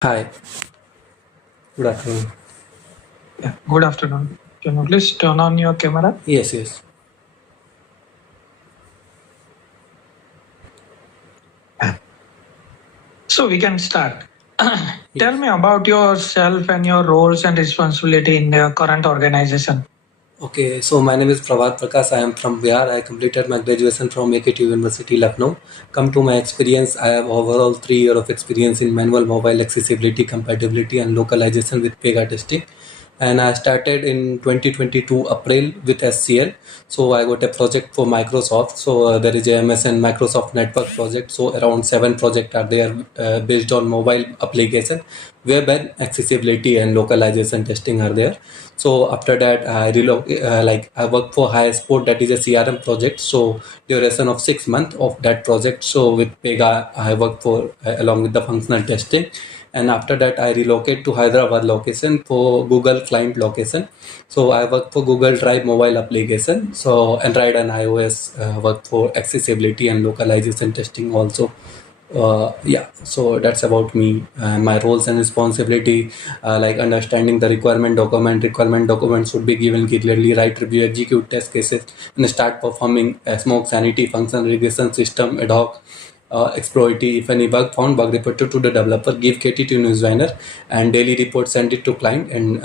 Hi, good afternoon. Yeah, good afternoon. Can you please turn on your camera? Yes, yes. So we can start. Tell Yes. me about yourself and your roles and responsibility in the current organization. Okay, so my name is Prabhat Prakash. I am from Bihar. I completed my graduation from AKT University, Lucknow. Come to my experience, I have overall 3 years of experience in manual mobile accessibility, compatibility, and localization with Pega testing. And I started in 2022 April with SCL. So I got a project for Microsoft. So there is a MSN Microsoft Network project. So around 7 projects are there based on mobile application, whereby accessibility and localization testing are there. So after that, I worked for High Sport, that is a CRM project. So duration of 6 months of that project. So with Pega, I worked for along with the functional testing. And after that, I relocate to Hyderabad location for Google client location. So I work for Google Drive mobile application. So Android and iOS work for accessibility and localization testing also. Yeah, so that's about me. My roles and responsibility, like understanding the requirement document should be given clearly, write review, execute test cases, and start performing smoke sanity function regression system ad hoc, exploit if any bug found, bug reported to the developer, give KT to news designer, and daily report send it to client. And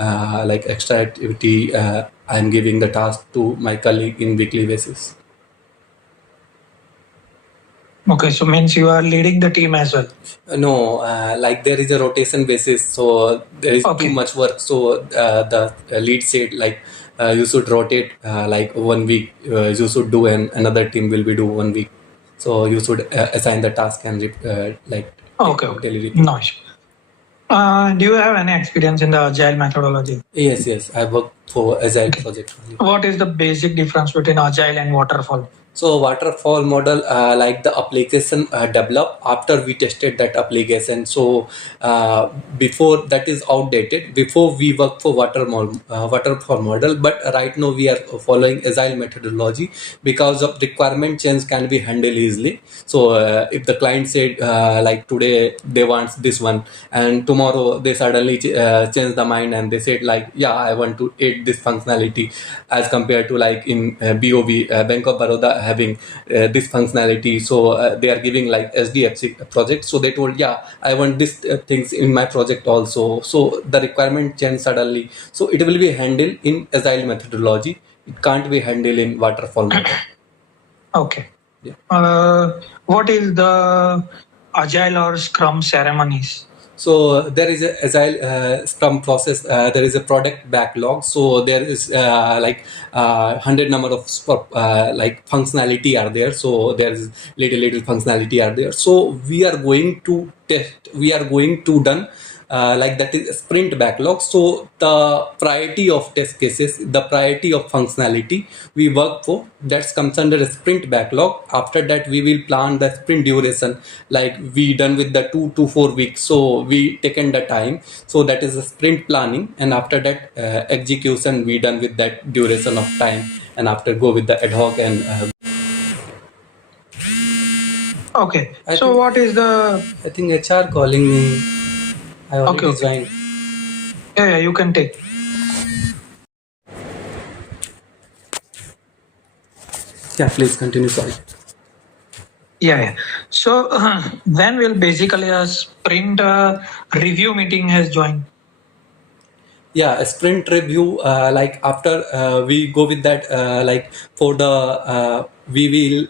like extra activity, I'm giving the task to my colleague in weekly basis. Okay, so means you are leading the team as well. No, like there is a rotation basis, so there is too Okay, much work. So the lead said like you should rotate like 1 week. You should do, and another team will be do 1 week. So you should assign the task and like take okay, the okay. daily report. Nice. Do you have any experience in the agile methodology? Yes, yes. I work for Agile Okay. project only. What is the basic difference between agile and waterfall? So waterfall model, like the application develop after we tested that application. So before that is outdated. Before we work for waterfall model, but right now we are following agile methodology because of requirement change can be handled easily. So if the client said like today they want this one, and tomorrow they suddenly change the mind and they said like yeah I want to add this functionality, as compared to like in BOB, Bank of Baroda having this functionality. So they are giving like SDFC project. So they told, yeah, I want this things in my project also. So the requirement change suddenly. So it will be handled in agile methodology. It can't be handled in waterfall model. Okay. Yeah. What is the agile or scrum ceremonies? So there is a agile scrum process. There is a product backlog. So there is like 100 number of like functionality are there. So there is little functionality are there. So we are going to test. We are going to done like that is sprint backlog. So the priority of test cases, the priority of functionality we work for, that comes under a sprint backlog. After that we will plan the sprint duration, like we done with the 2 to 4 weeks. So we taken the time, so that is a sprint planning. And after that execution we done with that duration of time, and after go with the ad hoc. And Okay. I So think what is the I think HR calling me. I okay, already okay. joined. Yeah, you can take. Yeah, please continue. Sorry. Yeah. So when will basically a sprint review meeting has joined? Yeah, a sprint review, like after we go with that, like for the we will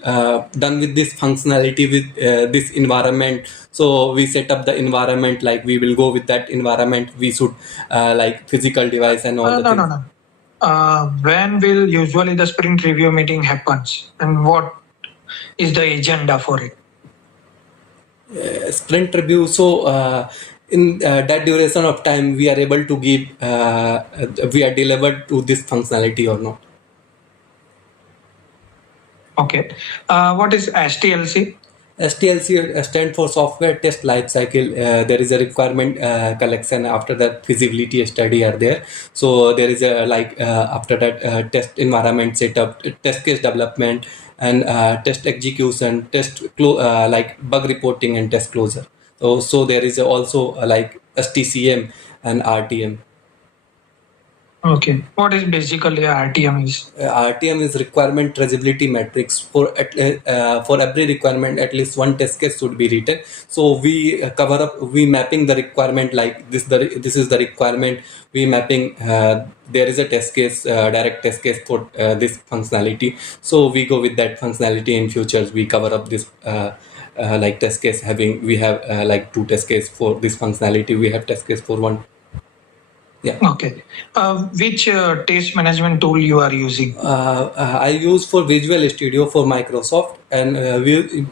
done with this functionality with this environment. So we set up the environment, like we will go with that environment. We should like physical device and all the No, no, things. no. When will usually the sprint review meeting happens, and what is the agenda for it? Sprint review. So in that duration of time we are able to give we are delivered to this functionality or not. Okay. What is STLC? STLC stand for Software Test Lifecycle. There is a requirement collection. After that, feasibility study are there. So there is a like after that test environment setup, test case development, and test execution, like bug reporting and test closure. So there is also like STCM and RTM. Okay. What is basically a RTM is? RTM is requirement traceability matrix. For every requirement, at least one test case should be written. So we cover up, we mapping the requirement like this. This is the requirement. We mapping. There is a test case, direct test case for this functionality. So we go with that functionality in futures. We cover up this. Like test case having, we have like 2 test case for this functionality. We have test case for 1. Yeah. Okay. Which test management tool you are using? I use for Visual Studio for Microsoft, and we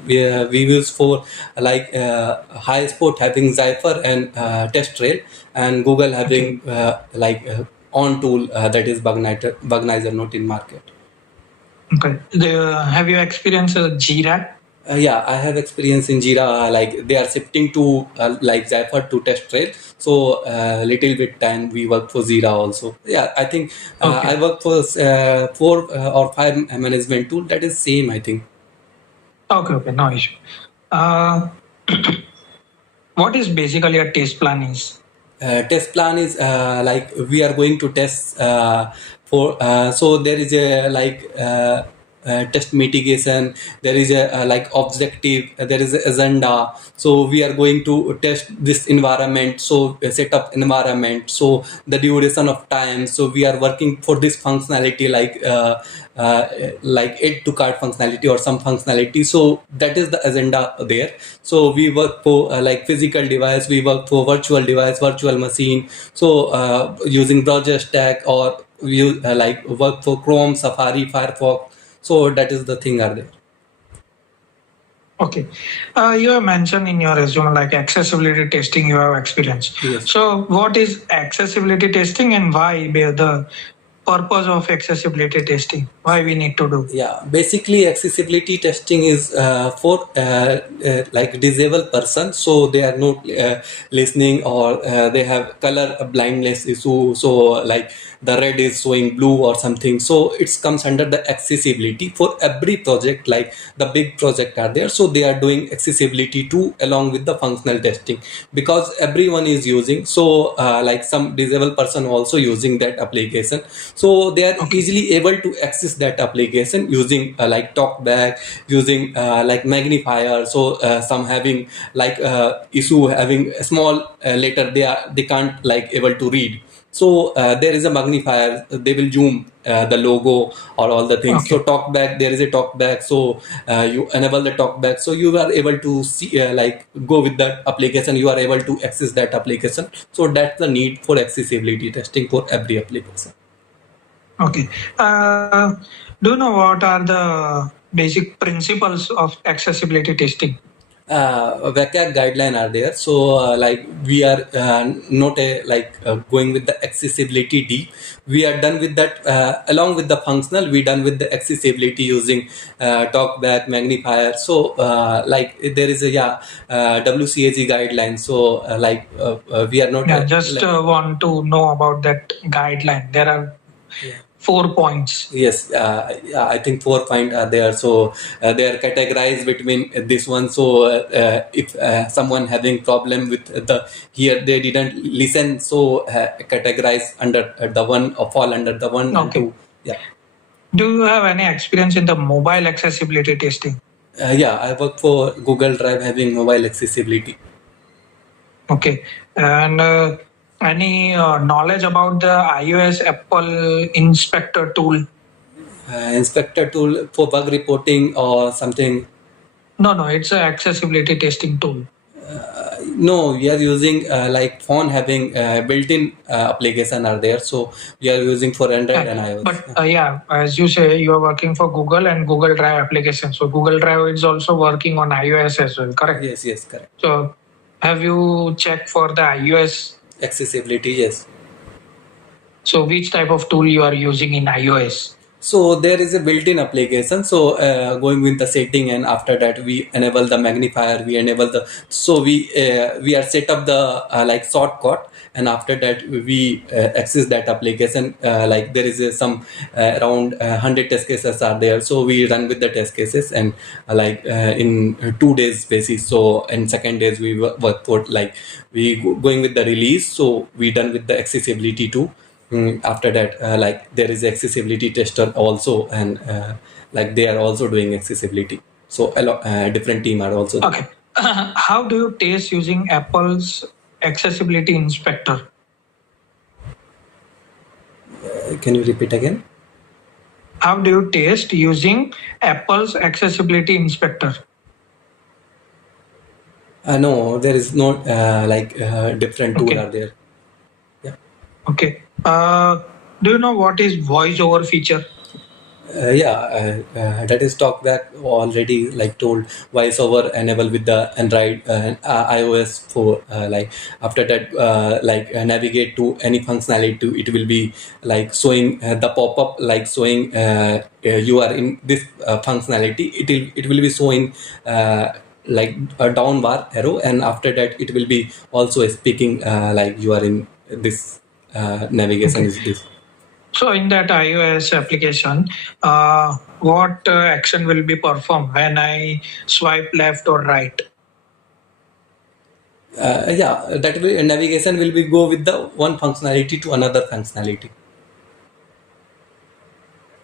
use for like High Sport having Zypher and TestRail, and Google having like on tool that is Bugnizer not in market. Okay. Have you experienced Jira? Yeah, I have experience in Jira. Like they are shifting to like Zypher to TestRail. So little bit time we work for Jira also. Yeah, I think I work for 4 or 5 management tool. That is same, I think. Okay, no issue. What is basically a test plan is? Test plan is like we are going to test for so there is a like test mitigation, there is a like objective, there is a agenda. So we are going to test this environment, so set up environment, so the duration of time. So we are working for this functionality like add to cart functionality or some functionality. So that is the agenda there. So we work for like physical device, we work for virtual device, virtual machine. So using browser stack, or we like work for Chrome, Safari, Firefox. So that is the thing are there. Okay. You have mentioned in your resume like accessibility testing you have experience. Yes. So what is accessibility testing and why the purpose of accessibility testing? Why we need to do? Yeah, basically accessibility testing is for like disabled person. So they are not listening, or they have color blindness issue. So like the red is showing blue or something. So it comes under the accessibility for every project. Like the big project are there, so they are doing accessibility too along with the functional testing, because everyone is using. So like some disabled person also using that application, so they are easily able to access that application using like talkback, using like magnifier. So some having like issue having a small letter, they can't like able to read. So there is a magnifier, they will zoom the logo or all the things. So talkback, there is a talkback. So you enable the talkback, so you are able to see like go with that application, you are able to access that application. So that's the need for accessibility testing for every application. Okay. Do you know what are the basic principles of accessibility testing? WCAG guideline are there. So like we are not going with the accessibility D. We are done with that along with the functional. We done with the accessibility using talkback, magnifier. So like there is a WCAG guideline. So we are not. Just want to know about that guideline. There are 4 points. Yes, I think 4 points are there. So they are categorized between this one. So if someone having problem with the here, they didn't listen. So categorize under the one, or fall under the one and two. Yeah. Do you have any experience in the mobile accessibility testing? Yeah, I work for Google Drive having mobile accessibility. Okay, and any knowledge about the iOS Apple inspector tool? Inspector tool for bug reporting or something? No, it's an accessibility testing tool. No, we are using like phone having built-in application are there. So we are using for Android and iOS. But as you say, you are working for Google and Google Drive application. So Google Drive is also working on iOS as well, correct? Yes, correct. So have you checked for the iOS accessibility? Yes. So which type of tool you are using in iOS? So there is a built-in application. So going with the setting, and after that we enable the magnifier. We enable the we are set up the like shortcut, and after that we access that application. Like there is some around 100 test cases are there. So we run with the test cases, and in 2 days basis. So in second days we work for like we going with the release. So we done with the accessibility too. After that like there is accessibility tester also, and like they are also doing accessibility. So different team are also Okay. How do you test using Apple's accessibility inspector? Can you repeat again? How do you test using Apple's accessibility inspector? No, there is no different tool Okay. are there. Yeah. Okay. Do you know what is voice over feature? That is talkback already like told voiceover enable with the Android and iOS for like after that navigate to any functionality it will be like showing the pop-up like showing you are in this functionality. It will be showing like a down bar arrow, and after that it will be also speaking like you are in this navigation Okay. is this. So in that iOS application, what action will be performed when I swipe left or right? That will navigation will be go with the one functionality to another functionality.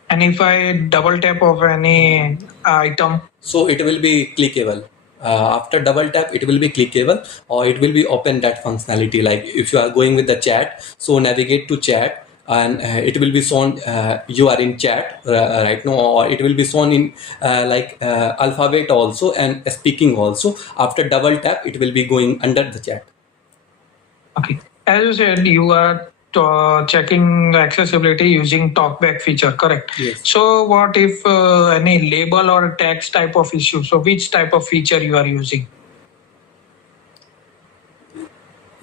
And if I double tap of any item, So it will be clickable. After double tap it will be clickable, or it will be open that functionality. Like if you are going with the chat, so navigate to chat, and it will be shown you are in chat right now, or it will be shown in alphabet also and speaking also. After double tap it will be going under the chat. okay. As you said, you are checking accessibility using talkback feature, correct? Yes. So what if any label or text type of issue? So which type of feature you are using?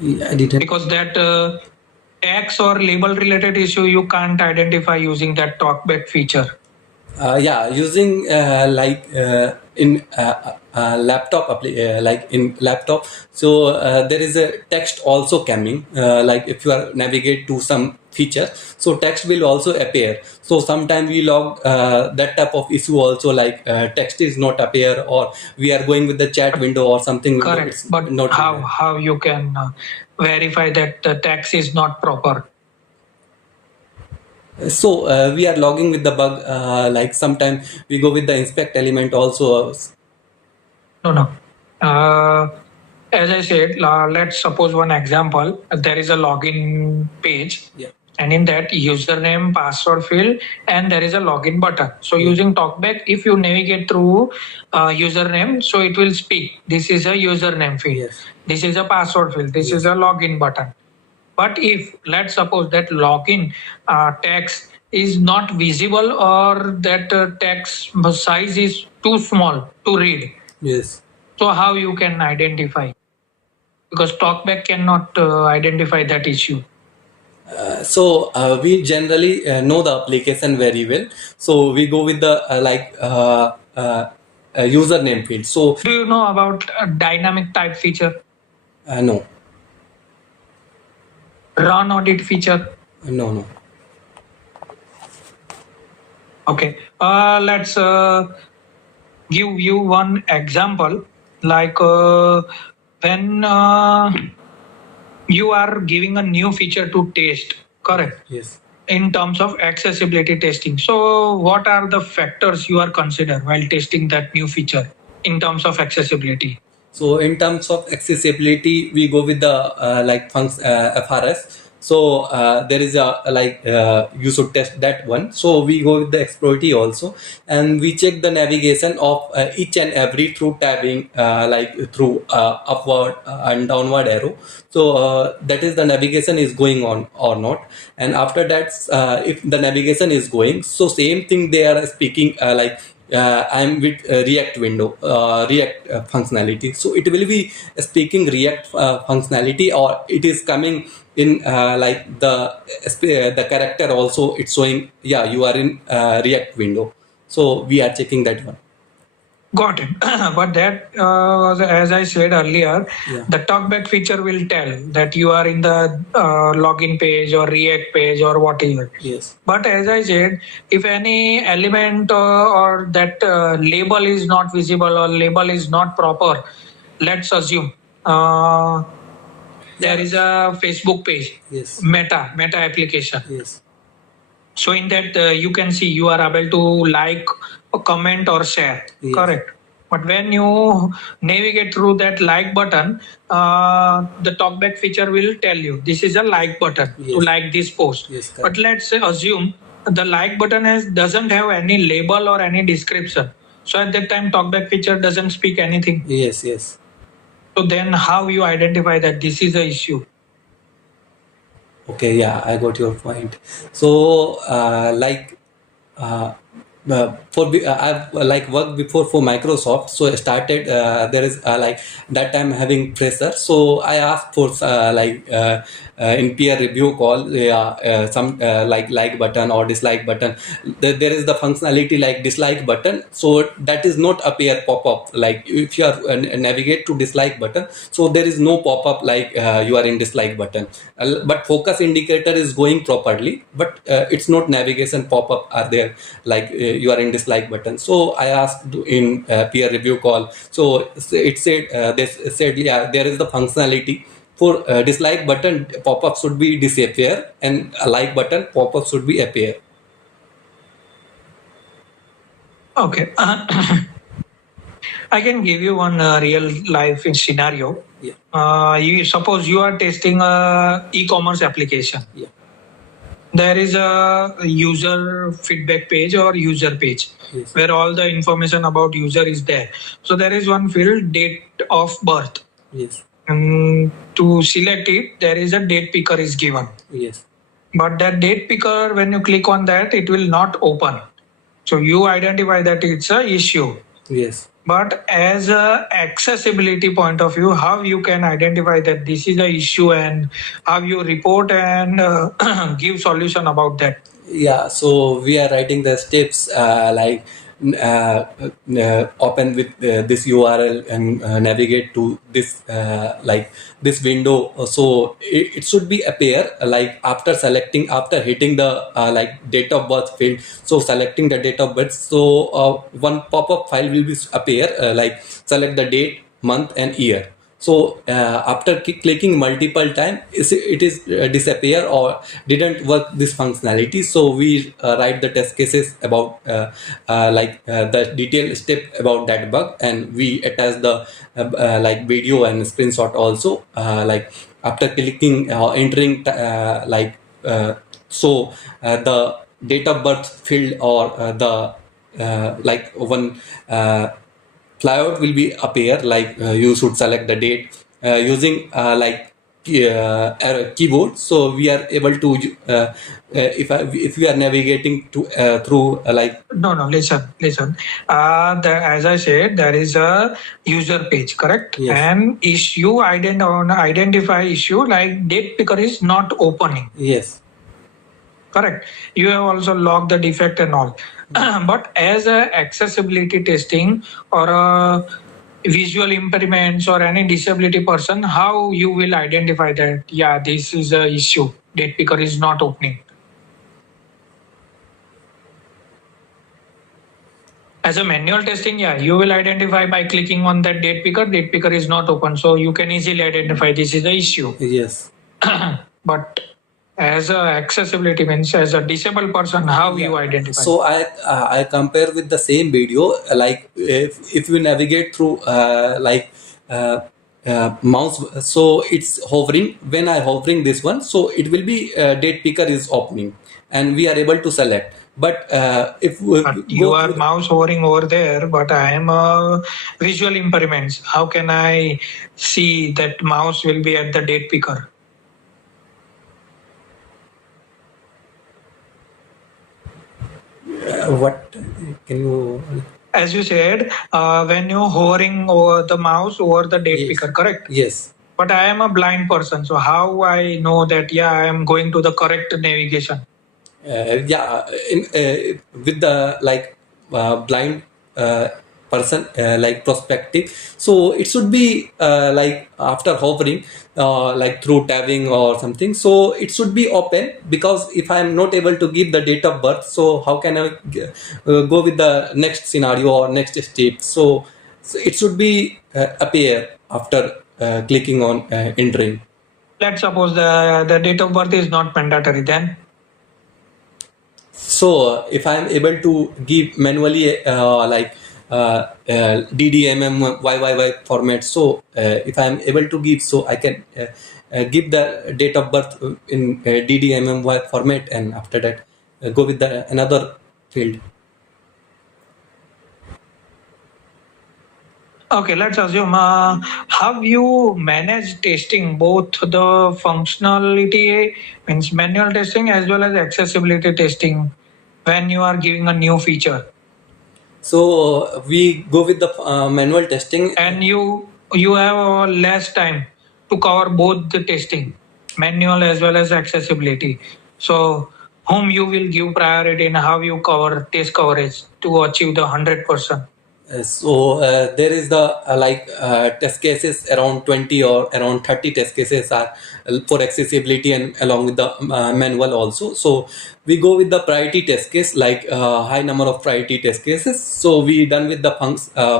I didn't. Because that text or label related issue you can't identify using that talkback feature. Using in laptop like in laptop. So there is a text also coming like if you are navigate to some feature, so text will also appear. So sometimes we log that type of issue also, like text is not appear, or we are going with the chat window or something window, Correct. it's But not how you can verify that the text is not proper? so we are logging with the bug like sometimes we go with the inspect element also. No. As I said, let's suppose one example. There is a login page, Yeah. and in that username, password field, and there is a login button. So Yeah. using talkback, if you navigate through username, so it will speak. This is a username field. Yes. This is a password field. This is a login button. But if let's suppose that login text is not visible, or that text size is too small to read, Yes. so how you can identify? Because talkback cannot identify that issue. So we generally know the application very well. So we go with the username field. So Do you know about dynamic type feature, no, run audit feature? no. Okay, let's give you one example. Like when you are giving a new feature to test, correct? Yes. In terms of accessibility testing. So what are the factors you are consider while testing that new feature in terms of accessibility? So in terms of accessibility, we go with the FRS. So there is a you should test that one. So we go with the exploratory also, and we check the navigation of each and every through tabbing through upward and downward arrow. So that is the navigation is going on or not. And after that, if the navigation is going, so same thing they are speaking I'm with React window, React functionality. So it will be speaking React functionality, or it is coming in like the character also. It's showing, yeah, you are in React window. So we are checking that one. Got it. But that was, as I said earlier, Yeah. the talkback feature will tell that you are in the login page or React page or whatever. Yes. But as I said, if any element or that label is not visible or label is not proper, let's assume there is a Facebook page, Yes. Meta application. Yes. So in that you can see you are able to like, or comment or share. Yes. Correct. But when you navigate through that like button, the talkback feature will tell you this is a like button to Yes. like this post. Yes, correct. But let's say assume the like button doesn't have any label or any description. So at that time, talkback feature doesn't speak anything. Yes. Yes. So then how you identify that this is the issue? Okay, yeah, I got your point. So, uh, I've like worked before for Microsoft. So I started there is like that time having fresher. So I asked for in peer review call, some like button or dislike button. There is the functionality like dislike button. So that is not appear pop up. Like if you are navigate to dislike button, so there is no pop up like you are in dislike button. But focus indicator is going properly, but it's not navigation pop up are there like you are in dislike button. So I asked in peer review call. So it said they said, yeah, there is the functionality for dislike button pop up should be disappear, and a like button pop up should be appear. Okay. I can give you one real life scenario. Yeah. You suppose you are testing a e-commerce application. Yeah. There is a user feedback page or user page. Yes. Where all the information about user is there. So there is one field, date of birth. Yes. And to select it, there is a date picker is given. Yes. But that date picker, when you click on that, it will not open. So you identify that it's a issue. Yes. But as a accessibility point of view, how you can identify that this is the issue and how you report and give solution about that? Yeah, so we are writing the steps open with this URL and navigate to this like this window. So it should be appear like after selecting, after hitting the like date of birth field. So selecting the date of birth, so one pop-up file will be appear like select the date, month and year. So after clicking multiple time, it is disappear or didn't work this functionality. So we write the test cases about the detailed step about that bug, and we attach the like video and screenshot also. Like after clicking entering the date of birth field or the like one flyout will be appear like you should select the date using keyboard. So we are able to if we are navigating to through No, listen. As I said, there is a user page, correct? Yes. And issue identify issue like date picker is not opening. Yes. Correct. You have also logged the defect and all. But as a accessibility testing or a visual impairments or any disability person, how you will identify that, yeah, this is a issue. Date picker is not opening. As a manual testing, yeah, you will identify by clicking on that date picker. Date picker is not open. So you can easily identify this is the issue. Yes. But as a accessibility means as a disabled person, how you identify? So I compare with the same video. Like if you navigate through mouse, so it's hovering. When I hovering this one, so it will be date picker is opening, and we are able to select. But if But you are mouse hovering over there, but I am a visual impairments. How can I see that mouse will be at the date picker? What can you? As you said, when you're hovering over the mouse over the date Yes. picker, correct? Yes. But I am a blind person, so how I know that yeah, I am going to the correct navigation? Yeah, with the like blind uh, person like perspective, so it should be like after hovering like through tabbing or something, so it should be open, because if I am not able to give the date of birth, so how can I go with the next scenario or next step? So it should be appear after clicking on entering. Let's suppose the date of birth is not mandatory, then So if I am able to give manually DDMM YYY format, so if I am able to give, so I can give the date of birth in DDMMY format, and after that go with the another field. okay. Let's assume have you managed testing both the functionality means manual testing as well as accessibility testing when you are giving a new feature, So we go with the manual testing. and you have less time to cover both the testing, manual as well as accessibility. So whom you will give priority and how you cover test coverage to achieve the 100%. There is the test cases around 20 or around 30 test cases are for accessibility, and along with the manual also. So we go with the priority test case, like high number of priority test cases. So we done with the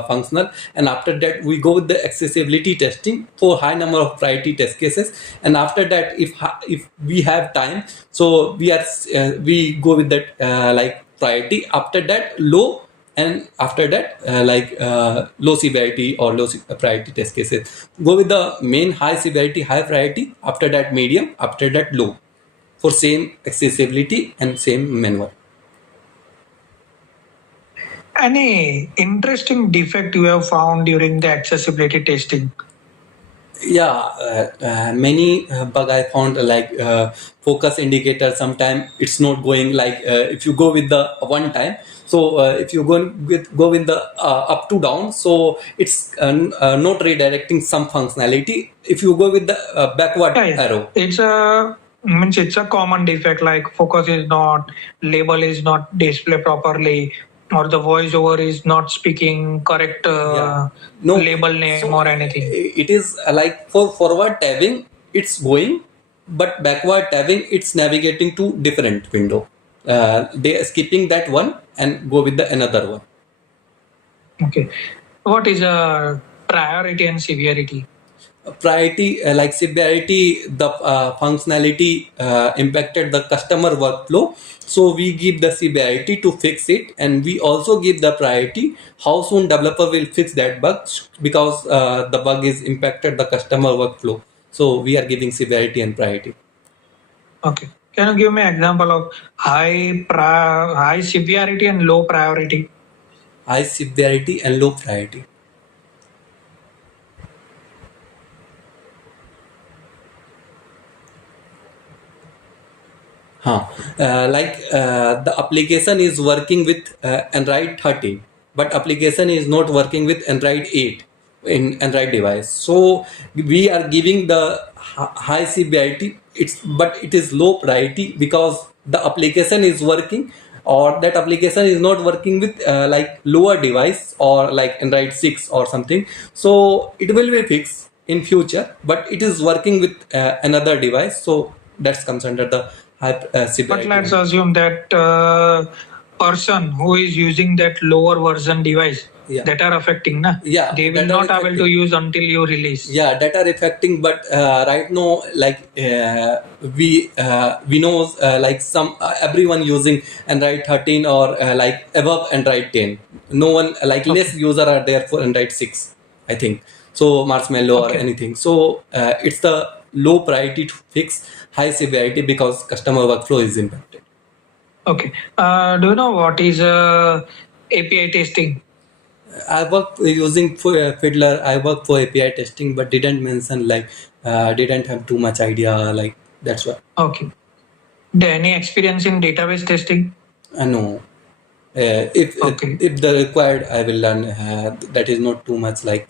functional, and after that we go with the accessibility testing for high number of priority test cases. And after that, if we have time, so we go with that like priority. After that, low, and after that low severity or priority test cases. Go with the main high severity high priority, after that medium, after that low, for same accessibility and same manual. Any interesting defect you have found during the accessibility testing? Yeah, many bug I found, focus indicator. Sometimes it's not going, like if you go with the one time, so if you go with the up to down, so it's not redirecting some functionality if you go with the backward Yeah, yeah. arrow. It's a means it's a common defect like focus is not, label is not display properly, or the voiceover is not speaking correct Yeah, no. label name So or anything. it is like for forward tabbing it's going, but backward tabbing it's navigating to different window. They are skipping that one and go with the another one. Okay. What is a priority and severity? Priority, like severity, the functionality impacted the customer workflow, so we give the severity to fix it, and we also give the priority how soon developer will fix that bug, because the bug is impacted the customer workflow, so we are giving severity and priority. Okay. Can you give me an example of high severity and low priority? High severity and low priority. Huh. The application is working with Android 13, but application is not working with Android 8 in Android device. So we are giving the high severity. But it is low priority because the application is working, or that application is not working with like lower device or like Android 6 or something. So it will be fixed in future, but it is working with another device. So that comes under the high But severity. let's assume that person who is using that lower version device Yeah. that are affecting, na? Yeah, They will that are not able to affecting. use until you release. Yeah, that are affecting, but right now, like we know like some everyone using Android 13 or like above Android 10. No one, like less user are there for Android 6, I think. So Marshmallow or Okay. anything. So it's the low priority to fix, high severity because customer workflow is impacted. Okay. Do you know what is API testing? I work using for Fiddler. I work for API testing, but didn't mention, like didn't have too much idea, like that's why. Okay. Any experience in database testing? No. Okay. If the required, I will learn. That is not too much, like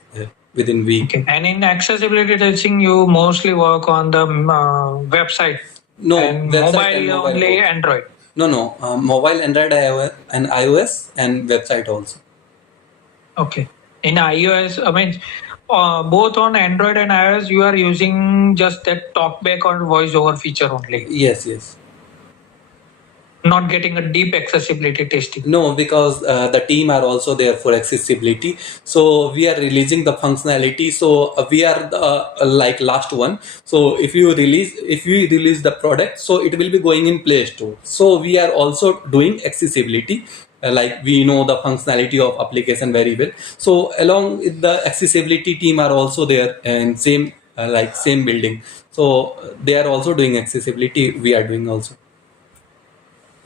within week. Okay. And in accessibility testing, you mostly work on the website No, and website and mobile mobile only both. Android. No, mobile, Android, iOS and website also. Okay. In iOS, I mean, both on Android and iOS, you are using just that talkback or voice over feature only, Yes, yes. not getting a deep accessibility testing. No, because the team are also there for accessibility. So we are releasing the functionality. So we are the like last one. So if you release the product, so it will be going in Play Store. So we are also doing accessibility. Like we know the functionality of application very well. So along with the accessibility team are also there in same like same building. So they are also doing accessibility. We are doing also.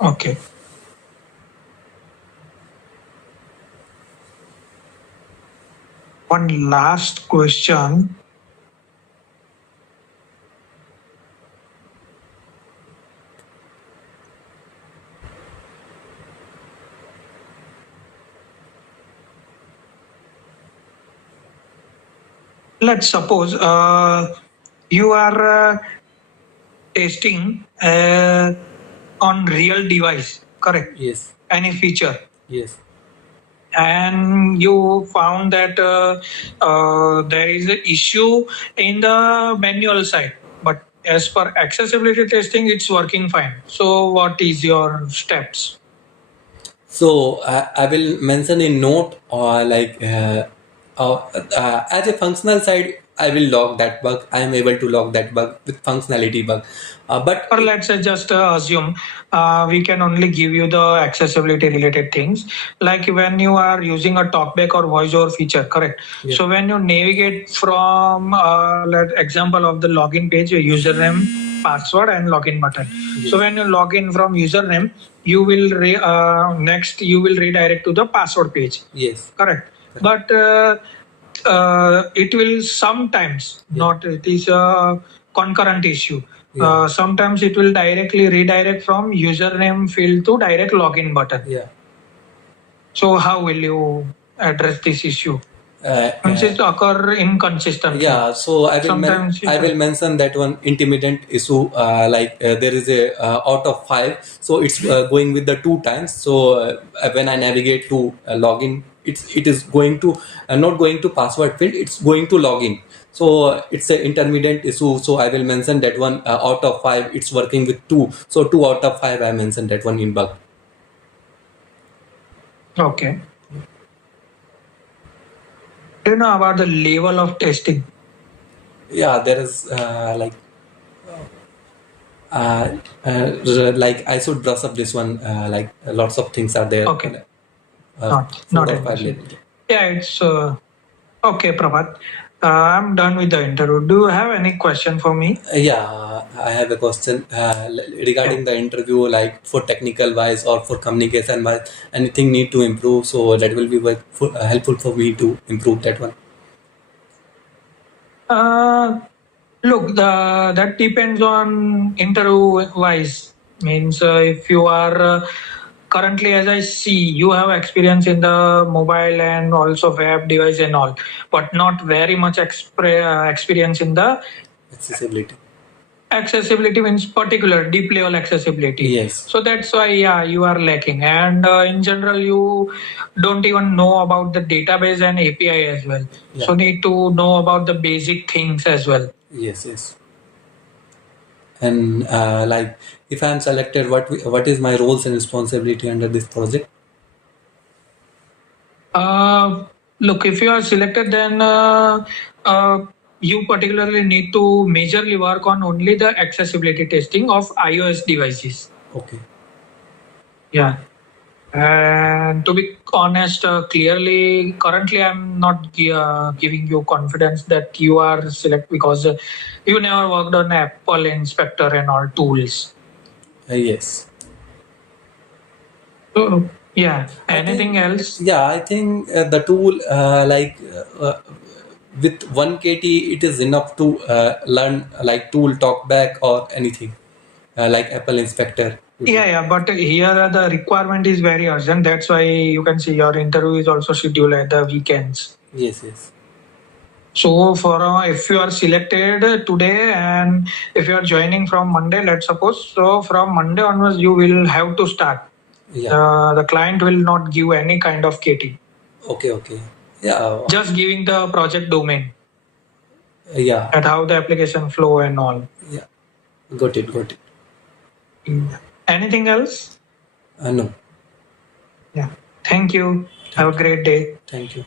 Okay. One last question. Let's suppose you are testing on real device, correct? Yes. Any feature, Yes. and you found that there is an issue in the manual side, but as per accessibility testing, it's working fine. So, what is your steps? So I will mention a note or like as a functional side, I will log that bug. I am able to log that bug with functionality bug. But Or let's say just assume we can only give you the accessibility related things, like when you are using a talkback or voice over feature, correct? Yeah. So when you navigate from let example of the login page, your username, password and login button. Yes. So when you log in from username, you will next you will redirect to the password page. Yes. Correct. But it will sometimes Yeah. not, it is a concurrent issue. Yeah. Sometimes it will directly redirect from username field to direct login button. Yeah. So how will you address this issue? Since it occur inconsistently. Yeah, so Sometimes I will mention that one intermittent issue. Like there is a out of 5, so it's going with the 2 times. So when I navigate to login, it is going to not going to password field. It's going to login. So it's an intermittent issue. So I will mention that one out of 5. It's working with 2. So 2 out of 5. I mentioned that one in bug. Okay. Do you know about the level of testing? Yeah, there is like I should brush up this one. Like lots of things are there. Okay. Four Not or an five issue. later. Yeah, it's okay, Prabhat. I'm done with the interview. Do you have any question for me? Yeah, I have a question regarding the interview, like for technical wise or for communication wise, anything need to improve. So that will be helpful for me to improve that one. Look, that depends on interview wise. Means if you are currently, as I see, you have experience in the mobile and also web device and all, but not very much experience in the Accessibility. accessibility, means particular deep level accessibility. Yes. So that's why, yeah, you are lacking. And in general, you don't even know about the database and API as well. Yeah. So need to know about the basic things as well. Yes, yes. And like if I am selected, what is my roles and responsibility under this project? Look, if you are selected, then you particularly need to majorly work on only the accessibility testing of iOS devices. Okay. Yeah. And to be honest, clearly, currently, I'm not giving you confidence that you are select because you never worked on Apple Inspector and all tools. Yes. So, yeah. I Anything think, else? Yeah, I think the tool with 1 KT it is enough to learn like tool talkback or anything like Apple Inspector. Yeah, but here the requirement is very urgent. That's why you can see your interview is also scheduled at the weekends. Yes, yes. So for if you are selected today and if you are joining from Monday, let's suppose, so from Monday onwards you will have to start. Yeah. The client will not give any kind of KT, Okay, okay. Yeah, just giving the project domain yeah, and how the application flow and all. yeah. Got it, got it. Anything else? No, Yeah. Thank you. Have a thank you. great day. Thank you.